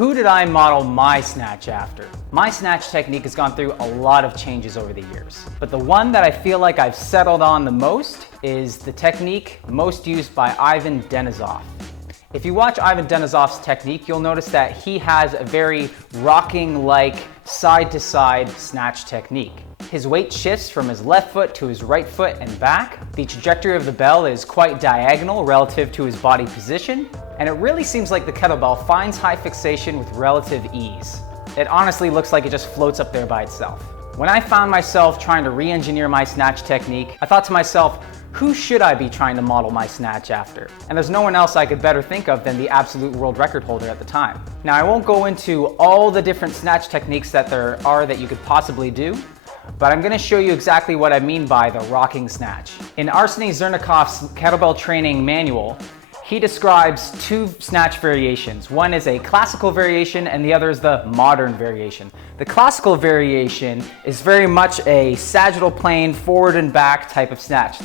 who did I model my snatch after? My snatch technique has gone through a lot of changes over the years, but the one that I feel like I've settled on the most is the technique most used by Ivan Denisov. If you watch Ivan Denisov's technique, you'll notice that he has a very rocking-like side-to-side snatch technique. His weight shifts from his left foot to his right foot and back. The trajectory of the bell is quite diagonal relative to his body position, and it really seems like the kettlebell finds high fixation with relative ease. It honestly looks like it just floats up there by itself. When I found myself trying to re-engineer my snatch technique, I thought to myself, who should I be trying to model my snatch after? And there's no one else I could better think of than the absolute world record holder at the time. Now, I won't go into all the different snatch techniques that there are that you could possibly do, but I'm going to show you exactly what I mean by the rocking snatch. In Arseny Zernikov's kettlebell training manual, he describes two snatch variations. One is a classical variation and the other is the modern variation. The classical variation is very much a sagittal plane, forward and back type of snatch.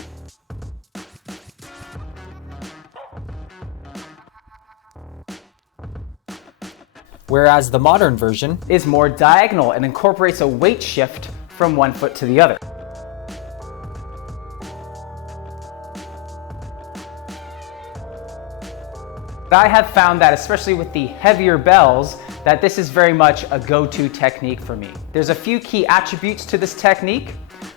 Whereas the modern version is more diagonal and incorporates a weight shift from one foot to the other. I have found that, especially with the heavier bells, that this is very much a go-to technique for me. There's a few key attributes to this technique.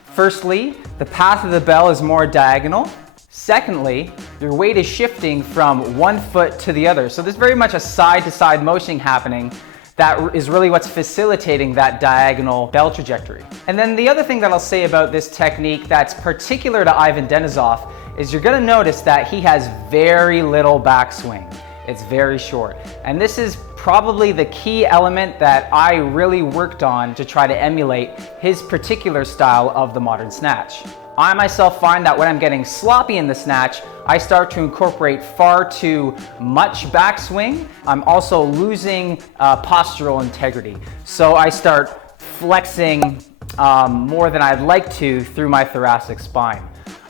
Firstly, the path of the bell is more diagonal. Secondly, your weight is shifting from one foot to the other. So there's very much a side-to-side motion happening that is really what's facilitating that diagonal bell trajectory. And then the other thing that I'll say about this technique that's particular to Ivan Denisov is you're gonna notice that he has very little backswing. It's very short. And this is probably the key element that I really worked on to try to emulate his particular style of the modern snatch. I myself find that when I'm getting sloppy in the snatch, I start to incorporate far too much backswing. I'm also losing postural integrity. So I start flexing more than I'd like to through my thoracic spine.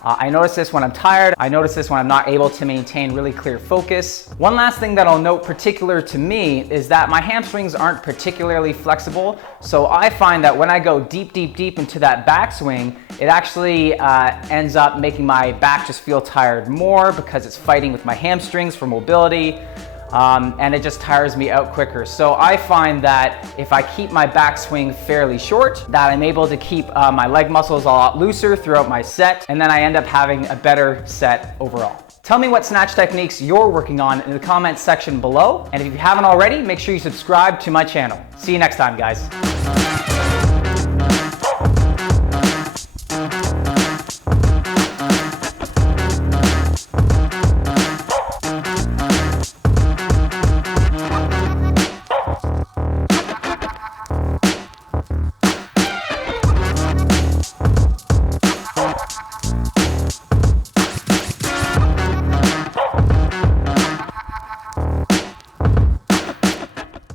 I notice this when I'm tired. I notice this when I'm not able to maintain really clear focus. One last thing that I'll note particular to me is that my hamstrings aren't particularly flexible. So I find that when I go deep into that backswing, it actually ends up making my back just feel tired more because it's fighting with my hamstrings for mobility. And it just tires me out quicker. So I find that if I keep my backswing fairly short, that I'm able to keep my leg muscles a lot looser throughout my set, and then I end up having a better set overall. Tell me what snatch techniques you're working on in the comments section below, and if you haven't already, make sure you subscribe to my channel. See you next time, guys.